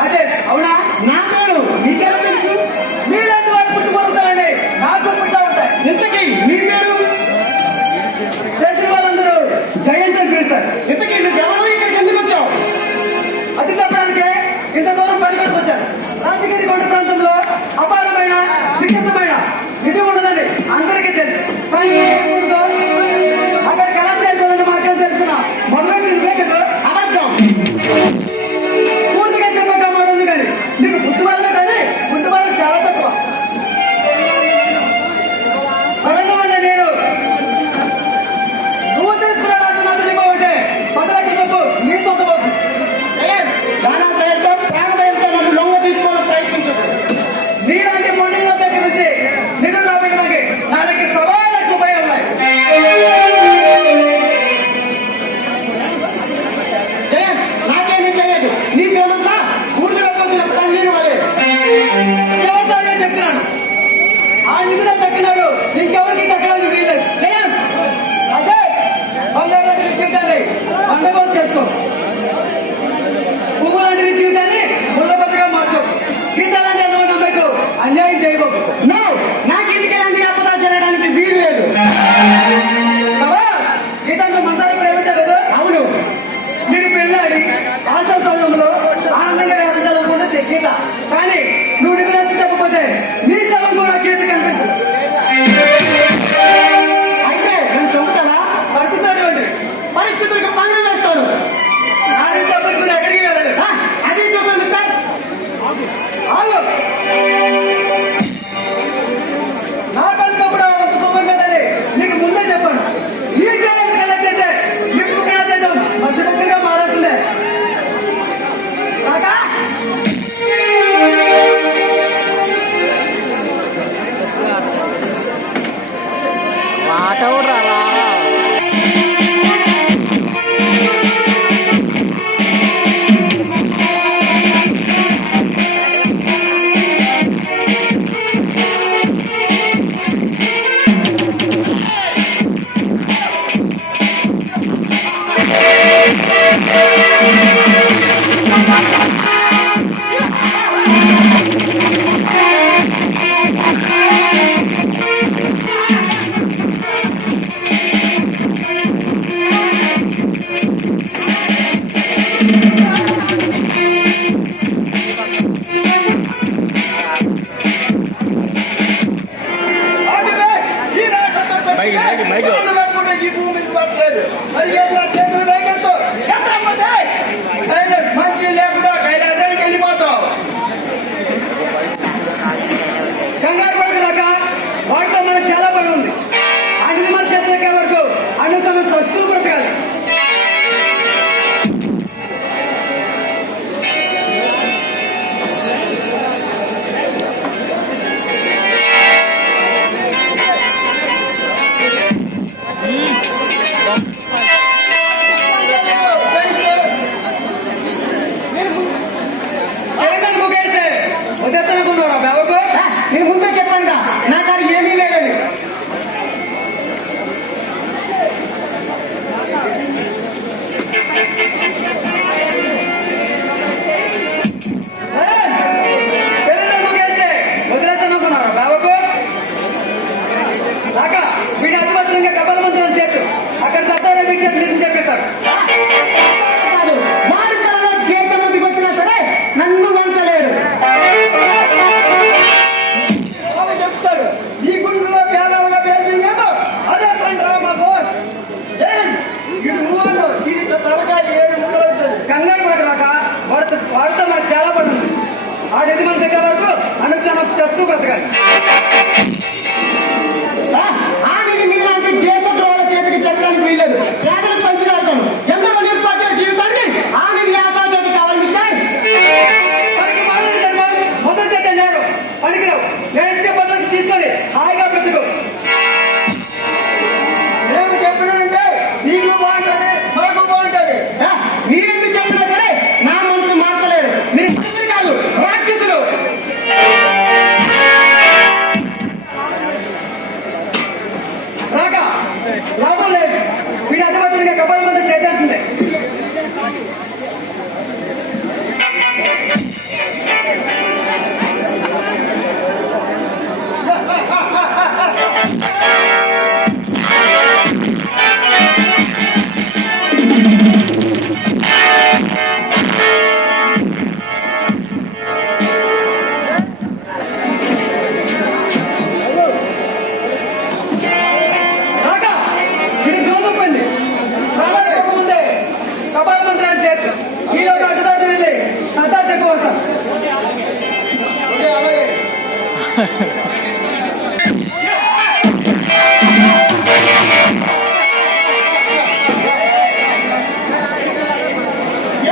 రాజేష్. అవునా? నా పేరు నీకెలా తెలుసు? మీలాంటి వాళ్ళు పుట్టుకొస్తారండి, నాకు పుట్టా ఉంటాయి. ఇంతకీ మీ పేరు? తెలిసిన వాళ్ళందరూ జయంత్ అని పిలుస్తారు. ఇంతకీ నువ్వెవరు, ఇక్కడికి ఎందుకు వచ్చావు? అది చెప్పడానికే ఇంత దూరం పరిగెడుకు వచ్చాను. రాజగిరి కొండ ప్రాంతంలో అపారమైన విచిత్రమైన నిధి ఉండదని అందరికీ తెలుసు. అక్కడికి ఎలా చేరుకోవాలని మాకేం తెలుసుకున్నా. మొదలైన నువ్వే కదా. అబద్ధం. పూర్తిగా చెప్పాక మాట ఉంది కానీ నీకు బుద్ధి వాళ్ళమే కానీ బుద్ధి వాళ్ళు చాలా తక్కువ. పదమూడు నేను నువ్వు తెలుసుకున్న రాష్ట్ర నాతో చెప్పావంటే 10 లక్షల డబ్బు నీ సొంత బాబు. నన్ను లొంగ తీసుకోవాలని ప్రయత్నించదు. నీలాంటి మొండి దగ్గర నుంచి నిజం రాబట్టడానికి నా దగ్గర 1.25 లక్షల రూపాయలు ఉన్నాయి. జయన్, నాకేమీ తెలియదు. నీ సేవంతా ఊరిలో పోసిన తల్లిని వలే. చివరిసారిగా చెప్తున్నాను, ఆ నిధులు దక్కినాడు ఇంకెవరికి దక్కడానికి వీల్లేదు. జయన్, అజయ్, బంగారు లాంటి జీవితాన్ని బండబోతు చేసుకో. పువ్వు లాంటి జీవితాన్ని ముళ్ళబద్దగా మార్చు. గీత లాంటి అందమైన అమ్మాయికు అన్యాయం చేయబోకు. నాకు ఇంటికి లాంటి అబద్ధాలు జరగడానికి వీలు లేదు. గీతంతో మనసారి ప్రేమించలేదు. అవును, నీకు పెళ్ళాడి ఆశా సమయంలో ఆనందంగా వేరించాలనుకుంటే గీత. కానీ నువ్వు నిద్రస్తే తప్పపోతే నీ శవం కూడా గీత కనిపించదు. అయితే నేను చెబుతానా? పరిస్థితి అటువంటి పరిస్థితులకు పండుగ వేస్తాను. నాని తప్పించుకుని ఎక్కడికి వెళ్ళాలి. అది చూస్తాను మిస్టర్. నా కలుకప్పుడు అంత శుభం కదని నీకు ముందే చెప్పాను. ఈ ఛాలెంజ్ కలెక్ట్ నిప్పు కళ మసి దగ్గరగా మారాల్సిందే. కాకా మంచి లేకుండా కైలాసానికి వెళ్ళిపోతావు. కంగారు పడుతున్నాక వాడితో మనకు చాలా పని ఉంది. అన్ని మన చేతి ఎక్కే వరకు అనుసరణ చస్తూ బ్రతకాలి. వదిలేనుకున్నారా బాబుకు? నేను ముందే చెప్పండి నా కాదు ఏమీ లేదని. వదిలేనుకున్నారా బాబుకు? రాక వీడి అతిభద్రంగా కపాల మంత్రం చేసు. అక్కడ సత్తారే వీడి చేతి చెప్పేస్తాడు. వారి తలలో చేతమంది వచ్చినా సరే నన్ను వంచలేరు. చెప్తాడు ఈ గుండెలో పేదలుగా పేర్చిందేమో అదే పండు రా మాకు. వీడితో తలకాయ 7 ముక్కలు అవుతుంది. కంగారు పడకరాక వాడితో మనకు చాలా పడి ఉంది. ఆ నిధి మన దగ్గర వరకు అనుక్షణం చేస్తూ బ్రతకాలి. ఆ నిధి మీలాంటి దేశద్రోహుల చేతికి చెప్పడానికి వీల్లేదు. పేదలకు పంచిరాడతాను. ఎందరో నిరుపాధ్యాయుల జీవితాన్ని ఆ నిధి ఆశా చేతి కావాలి మిస్టర్. మొదలు చెట్టు నేను పనికిరావు. నేను ఇచ్చే పద్ధతి తీసుకొని హాయిగా బ్రతుకు. మేము చెప్పినంటే నీకు బాగుంటుంది, మాకు బాగుంటుంది. మీరెందుకు చెప్పినా సరే నా మనసు మార్చలేరు. మీరు కాదు రాక్షసులు.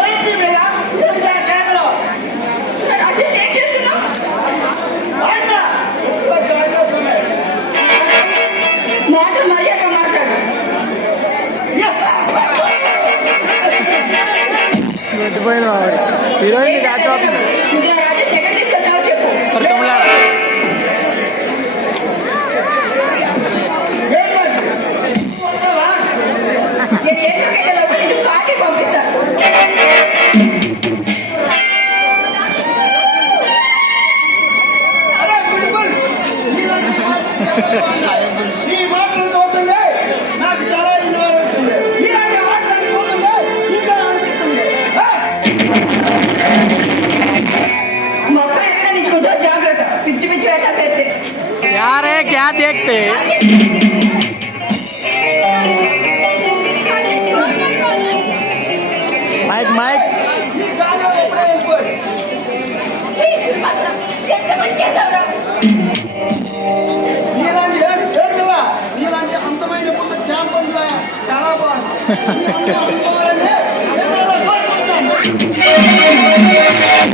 ఏంటి మీరా? ఏంటి ఆ కేకలు? రాజేష్ ఏం చేస్తున్నావు? వాడినా? ఎక్కువ గాడిలో ఉన్నాయి. మాట మర్యాద మాట్లాడు. వెళ్ళిపోయింది హీరోయిన్ మ్యాచ్ అవుతుంది నువ్వు రాజేష్ ఎక్కడ తీసుకెళ్తావో చెప్పు. తమిళ నేను ఏ సమయంలో నిన్ను కాకి పంపిస్తాను. అరే బిల్కుల్ ఈ మాటలు చూస్తుంటే నాకు చాలా ఇన్వాల్వ్ అవుతుంది. ఇలాంటి మాటలు చూస్తుంటే ఇంకా అనిపిస్తుంది. మొక్క ఎక్కడ నిచ్చుకుంటో జాగ్రత్త. పిచ్చి పిచ్చి వేషాలు తెస్తే यार है क्या देखते माइक माइक ఈ గాలిలో ఎప్పుడే వెళ్ళిపోయి ఎంత పని చేశావురా? ఇలాంటి ఏడువా ఇలాంటి అంతమైన పుల్ల ఛాంపియన్ చాలా బాగుంది.